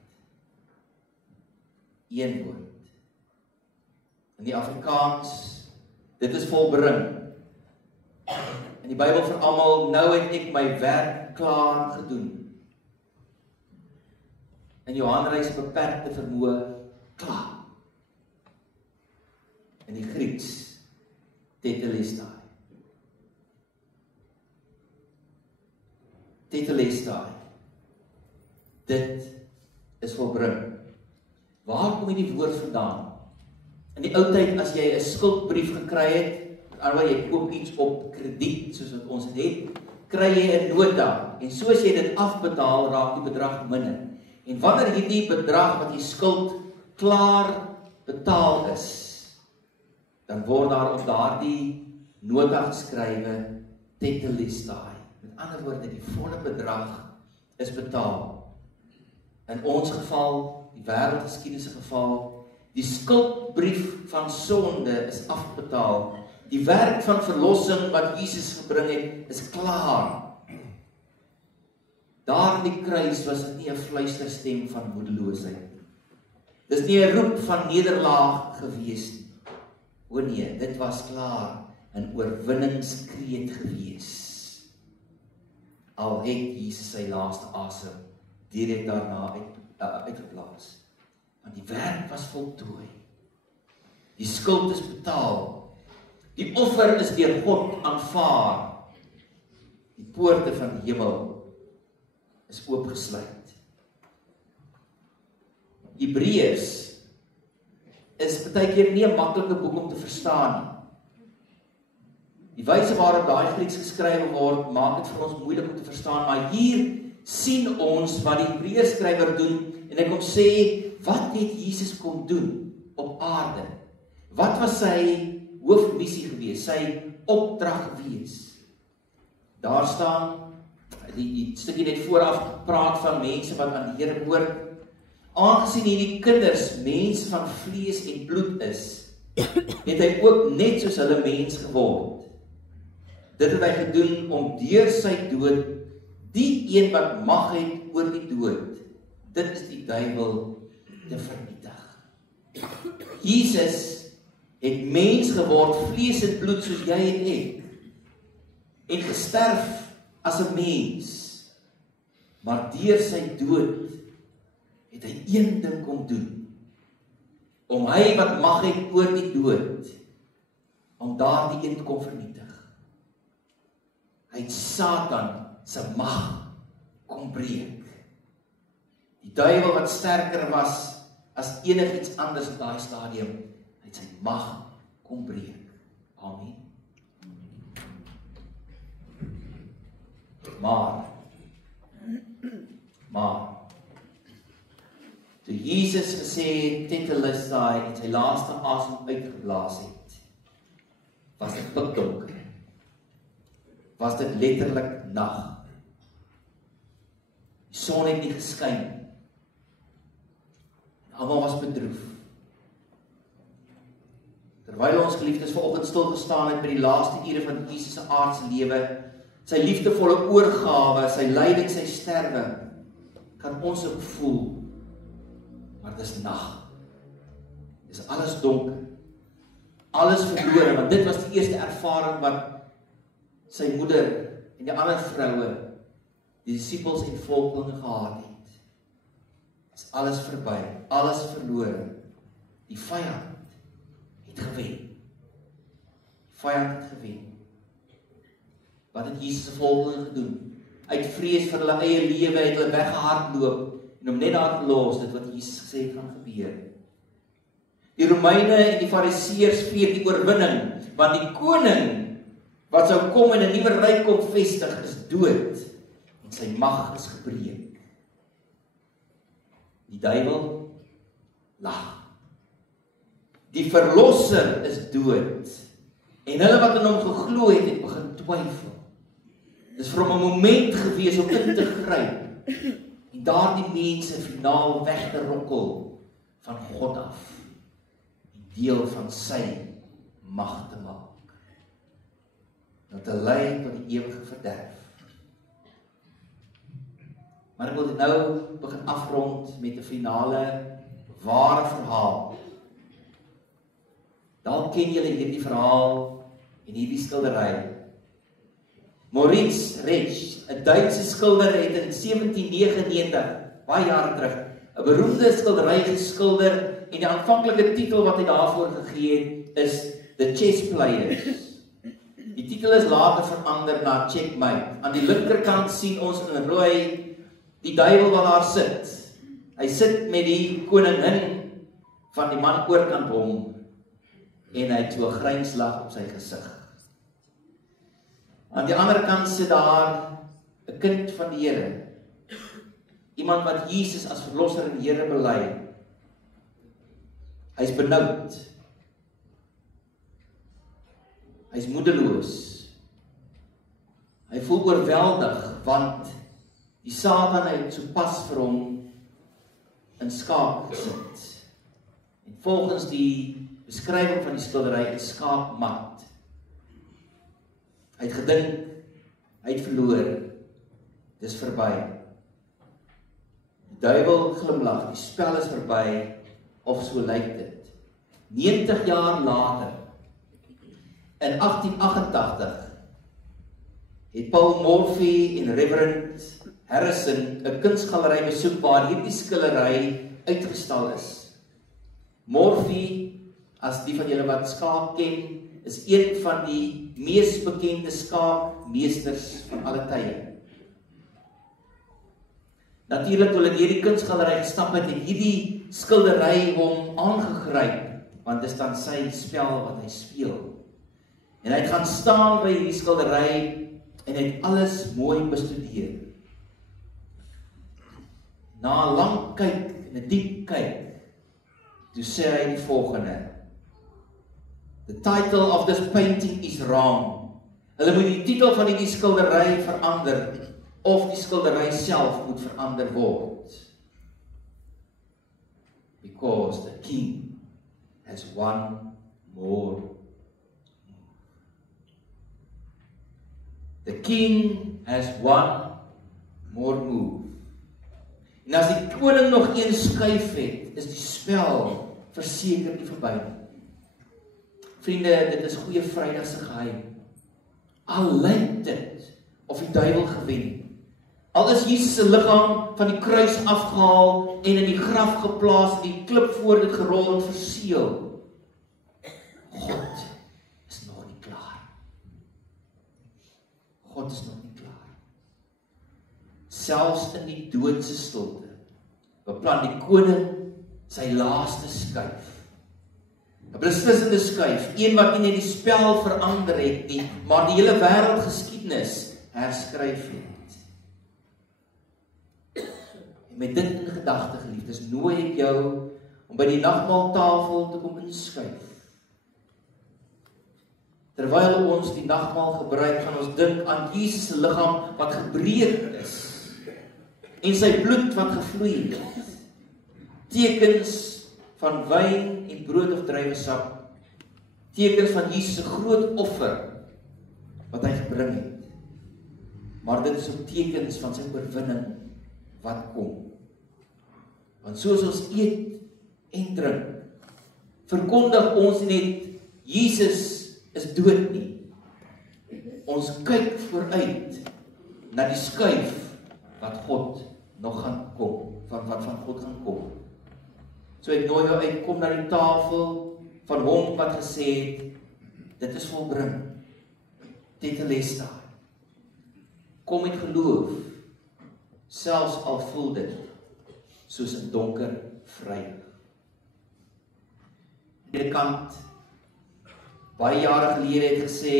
Een woord. In die Afrikaans, dit is volbring. In die Bybel vir almal, nou het ek my werk klaar gedoen. In Johannes se beperkte vermoë, klaar. In die Grieks, tetelestai. Tetelestai. Dit kom die woord vandaan. In die ou tyd, as jy 'n skuldbrief gekry het, alhoewel jy koop iets op krediet, soos wat ons dit het, kry jy 'n nota, en soos jy dit afbetaal, raak die bedrag minder. En wanneer hierdie bedrag wat jy skuld klaar betaal is, dan word daar op daardie nota geskrywe tetelestai. Met ander woorde, die volle bedrag is betaal. In ons geval, die wêreldgeskiedenis geval, die skuldbrief van sonde is afbetaal. Die werk van verlossing wat Jesus gebring het, is klaar. Daar in die kruis was dit nie 'n fluisterstem van moedeloosheid nie. Dis nie 'n roep van nederlaag gewees nie. O nee, dit was klaar 'n oorwinningskreet gewees. Al het Jesus sy laaste asem direk daarna uitgeblaas. Want die werk was voltooi. Die skuld is betaal. Die offer is deur God aanvaar. Die poorte van die hemel is oopgesluit. Hebreërs is baie keer nie 'n maklike boek om te verstaan nie. Die wyse waarop daai Grieks geskrywe word, maak dit vir ons moeilik om te verstaan, maar hier sien ons wat die Hebreërskrywer doen, en hy kom sê, wat het Jesus kom doen op aarde? Wat was sy hoofmissie gewees, sy opdrag gewees? Daar staan, die stukkie net vooraf praat van mense wat aan die Here behoort. Aangesien hierdie kinders mens van vlees en bloed is, het hy ook net soos hulle mens geword. Dit het hy gedoen om deur sy dood die een wat mag het oor die dood, dit is die duiwel, te vernietig. Jesus het mens geword, vlees en bloed soos jy en ek, en gesterf as 'n mens, maar deur sy dood het hy een ding kom doen, om hy wat mag het oor die dood, om daardie een te kom vernietig. Hy het Satan se mag kom breek. Die duiwel wat sterker was as enigiets anders op daai stadium, hy het sy mag kom breek. Amen. Maar toe Jesus gesê het, tetelestai, en sy laaste asem uitgeblaas het, was dit pikdonker. Was dit letterlik nag. Die son het nie geskyn. Almal was bedroef. Terwyl ons geliefdes vanoggend stil gestaan het by die laaste ure van Jesus se aardse lewe, sy liefdevolle oorgawe, sy lyding, sy sterwe, kan ons ook voel, maar dis nag. Dis alles donker. Alles verlore, want dit was die eerste ervaring wat sy moeder en die ander vroue, die disippels en volgelinge gehad het. Is alles verby, alles verlore. Die vyand het gewen. Die vyand het gewen. Wat het Jesus se volgelinge gedoen? Uit vrees vir hulle eie lewe het hulle weggehardloop en hom net daar gelos, dit wat Jesus gesê het gaan gebeur. Die Romeine en die Fariseërs vier die oorwinning, want die koning wat sou kom en 'n nuwe ryk kom vestig, is dood en sy mag is gebreek. Die duiwel lag. Die verlosser is dood en hulle wat in hom geglo het, het begin twyfel. Dis vir hom 'n moment gewees om in te gryp en daardie mense finaal weg te rokkel van God af en deel van sy mag te maak. Dat te lei tot die ewige verderf. Maar ek wil dit nou begin afrond met 'n finale ware verhaal. Dalk ken julle hierdie verhaal en hierdie skildery. Maurice Resch, 'n Duitse skilder, het in 1799, baie jare terug, 'n beroemde skildery geskilder en die aanvanklike titel wat hy daarvoor gegee het is The Chess Players. Die titel is later verander na Checkmate. Aan die linkerkant sien ons in rooi die duiwel wat daar sit. Hy sit met die koningin van die man oorkant hom en hy het so 'n grijnslag op sy gesig. Aan die ander kant sit daar 'n kind van die Here. Iemand wat Jesus as verlosser en Here bely. Hy's benoud. Hy's moedeloos. Hy voel oorweldig want die Satan het sopas vir hom in skaap gesit. En volgens die beskrywing van die skildery 'n skaapmat. Hy het gedink, hy het verloor. Dis verby. Die duiwel glimlag, die spel is verby, of so lyk dit. 90 jaar later, in 1888, het Paul Morphy en Reverend Harrison 'n kunsgalery besoek waar hierdie skildery uitgestal is. Morphy, as die van julle wat skaap ken, is een van die mees bekende skaapmeesters van alle tye. Natuurlik, toe hulle deur die kunsgalery gestap het, het hierdie skildery hom aangegryp, want dit is dan sy spel wat hy speel. En hy het gaan staan by hierdie skildery en het alles mooi bestudeer. Na 'n lang kyk en 'n diep kyk, toe sê hy die volgende: The title of this painting is wrong. Hulle moet die titel van hierdie skildery verander, of die skildery self moet verander word. Because the king has one more. The king has one more move. En as die koning nog een skuif het, is die spel verseker nie verby nie. Vriende, dit is Goeie Vrydag se geheim. Al lyk dit of die duiwel gewen. Al is Jesus se liggaam van die kruis afgehaal en in die graf geplaas en die klip voor dit gerol en verseël. God is nog nie klaar. God is nog nie klaar. Selfs in die doodse stilte beplan die koning sy laaste skuif. 'n Beslissende skuif, een wat nie net die spel verander het nie, maar die hele wêreldgeskiedenis herskryf het. En met dit in gedagte, geliefdes, nooi ek jou om by die nagmaaltafel te kom inskuif. Terwyl ons die nagmaal gebruik, gaan ons dink aan Jesus se liggaam wat gebreek is en sy bloed wat gevloei het. Tekens van wyn en brood of druiwesap, tekens van Jesus se groot offer wat hy gebring het. Maar dit is ook tekens van sy oorwinning wat kom. Want soos ons eet en drink, verkondig ons net Jesus is dood nie. Ons kyk vooruit na die skuif wat God nog gaan kom, wat van God gaan kom. So ek nooi jou uit, kom na die tafel van hom wat gesê het, dit is volbring. Tetelesta. Kom met geloof, selfs al voel dit soos 'n donker Vrydag. Die kant baie jare gelede het gesê,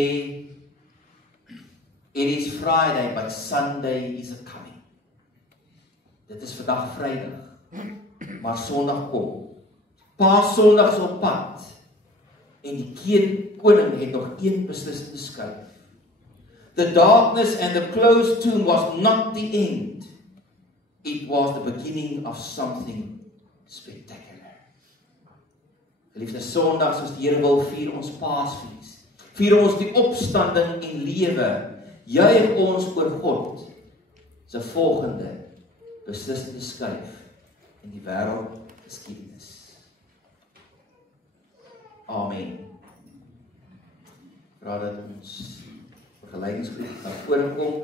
it is Friday, but Sunday is a coming. Dit is vandag Vrydag, maar Sondag kom. Paasondag is op pad. En die koning het nog een beslissende skuif. The darkness and the closed tomb was not the end. It was the beginning of something spectacular. Geliefde, Sondag, soos die Here wil, vier ons Paasfees. Vier ons die opstanding en lewe. Juig ons oor God se volgende beslissende skuif in die wêreldgeskiedenis. Amen. Vra dat ons begeleidingsgroep na vore kom.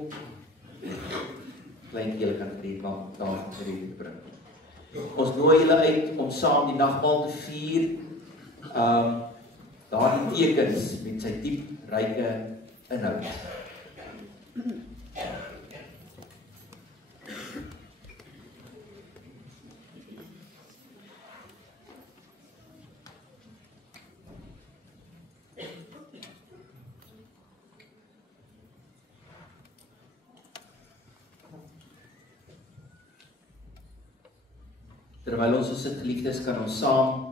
Klein julle kan gereed maak, daar gereed te bring. Ons nooi julle uit om saam die nagmaal te vier. Daardie tekens met sy diep, ryke inhoud. Terwyl ons sit geliefdes, kan ons saam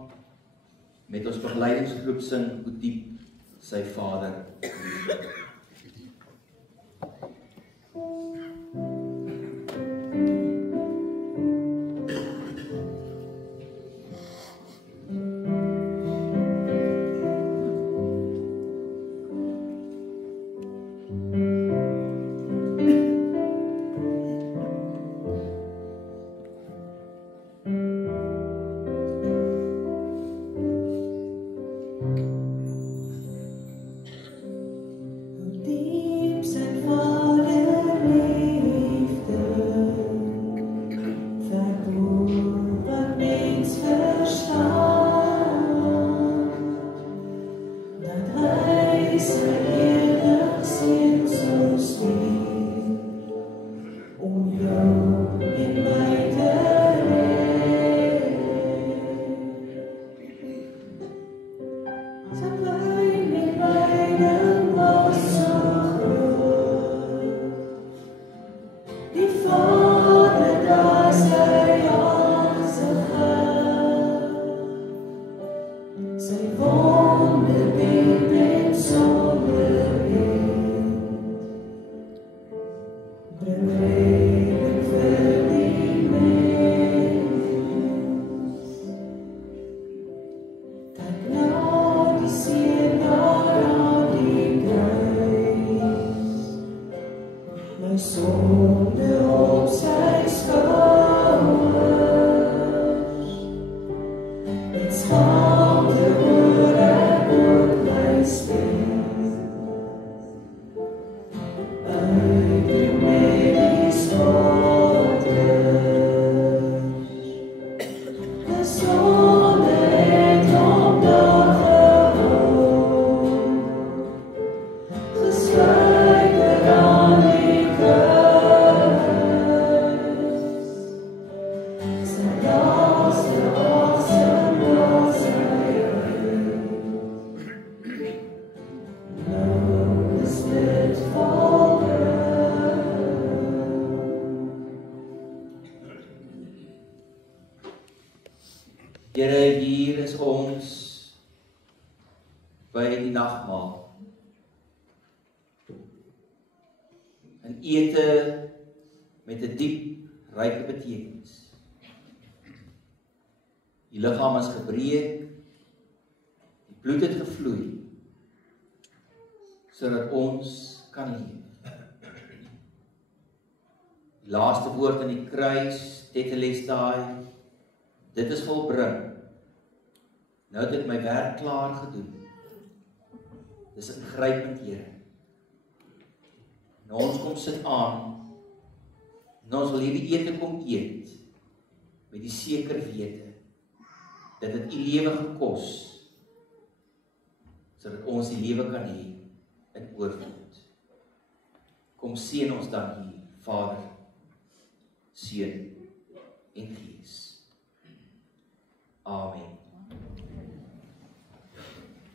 met ons begeleidingsgroep sing Hoe diep sy Vader lief. Here, hier is ons by die nagmaal. En ete met 'n diep, ryke betekenis. Die liggaam is gebreek, die bloed het gevloei, sodat ons kan leef. Die laaste woord aan die kruis, tetelestai, dit is volbring. Nou het ek my werk klaar gedoen. Dis ingrypend, Here. Nou ons kom sit aan, en ons wil hierdie ete kom eet, met die seker wete, dat dit U lewe gekos, sodat ons die lewe kan hê in oorvloed. Kom seën ons dan hier, Vader, Seun en Gees. Amen.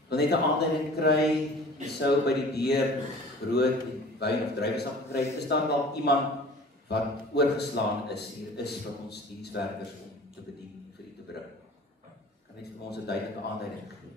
Ek wil net 'n aanduiding kry, jy sou by die deur brood en wyn of druiwesap kry. Is daar dalk iemand wat oorgeslaan is? Hier is vir ons dienswerkers om te bedien en vir U te bring. Kan net vir ons 'n duidelike aanduiding gee?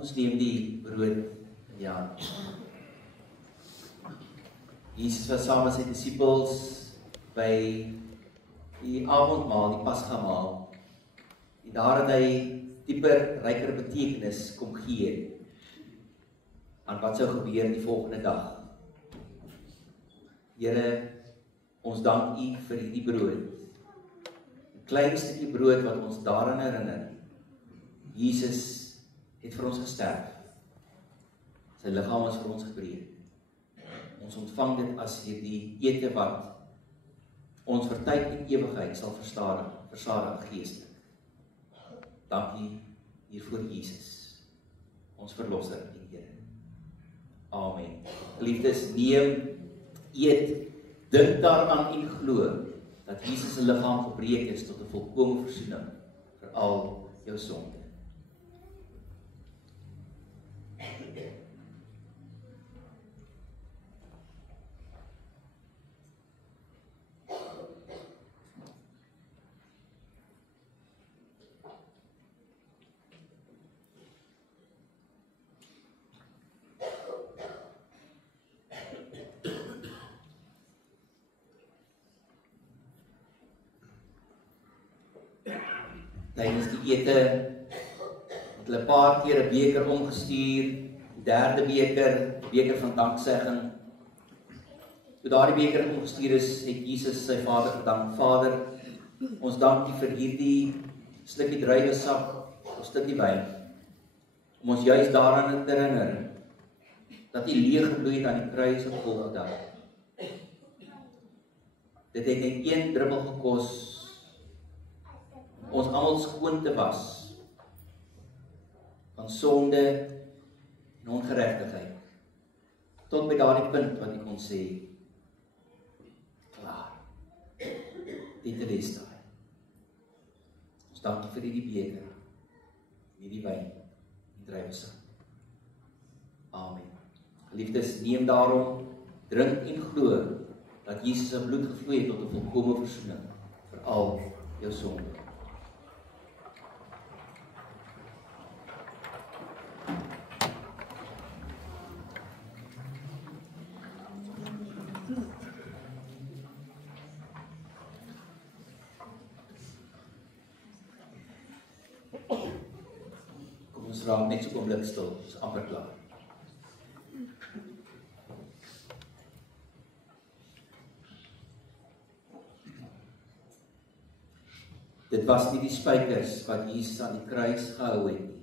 Ons neem die brood in die hand. Jesus was saam met sy disippels by die avondmaal, die Pasgamaal. En daar het hy dieper, ryker betekenis kom gee aan wat sou gebeur die volgende dag. Here, ons dank U vir hierdie brood. 'n Klein stukkie brood wat ons daaraan herinner. Jesus het vir ons gesterf. Sy liggaam is vir ons gebreek. Ons ontvang dit as hierdie ete wat ons vir tyd en ewigheid sal versadig geestelik. Dankie hiervoor Jesus, ons verlosser en Here. Amen. Geliefdes, neem, eet, dink daaraan en glo dat Jesus se liggaam gebreek is tot 'n volkomme versoening vir al jou sonde. Tydens die ete het hulle 'n paar keer 'n beker omgestuur, die derde beker van danksegging. Toe daardie beker omgestuur is, het Jesus sy Vader gedank. Vader, ons dank U vir hierdie stukkie druiwesap of stukkie wyn, om ons juis daaraan te herinner dat U leeg gebloei het aan die kruis op Golgotha. Dit het net 1 druppel gekos ons almal skoon te was van sonde en ongeregtigheid, tot by daardie punt wat U kon sê, klaar, dit is daar. Ons dank U vir hierdie beker, hierdie wyn, die druiwesap. Amen. Geliefdes, neem daarom, drink en glo dat Jesus se bloed gevloei het tot 'n volkomme versoening vir al jou sonde. Ons raak net so 'n oomblik stil, is amper klaar. Dit was nie die spykers wat Jesus aan die kruis gehou het nie.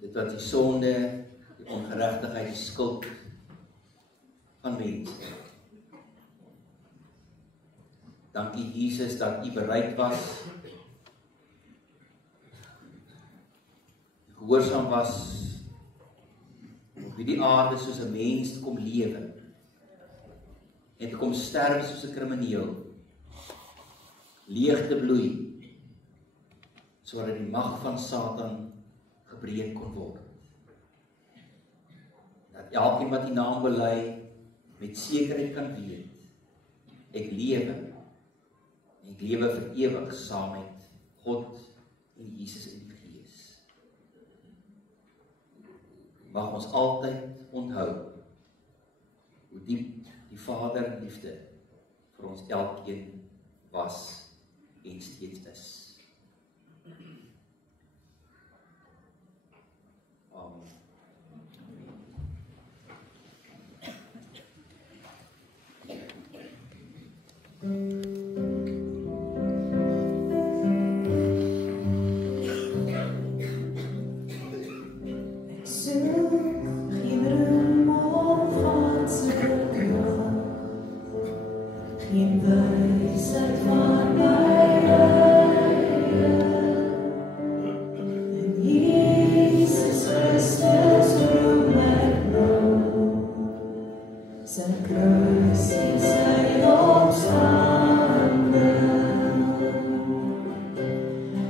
Dit was die sonde, die ongeregtigheid, die skuld van mense. Dankie Jesus dat U bereid was, gehoorsaam was op hierdie aarde soos 'n mens te kom lewe en te kom sterwe soos 'n krimineel, leeg te bloei sodat die mag van Satan gebreek kon word. Dat elkeen wat U naam bely met sekerheid kan weet, ek lewe vir ewig saam met God en Jesus en die Gees. Mag ons altyd onthou hoe diep die Vader liefde vir ons elkeen was en steeds is. Amen.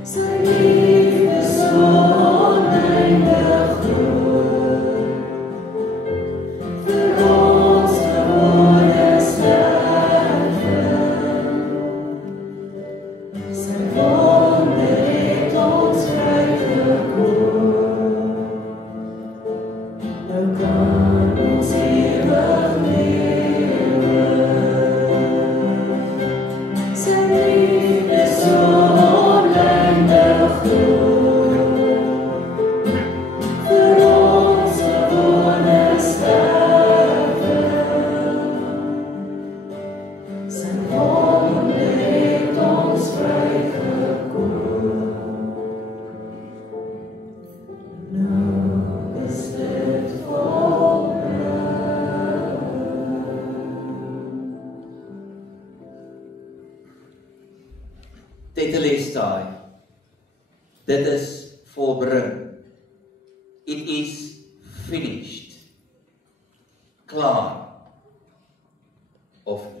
Zijn liefde zo oneindig groot. Tetelestai. Dit is volbring. It is finished. Klaar. Of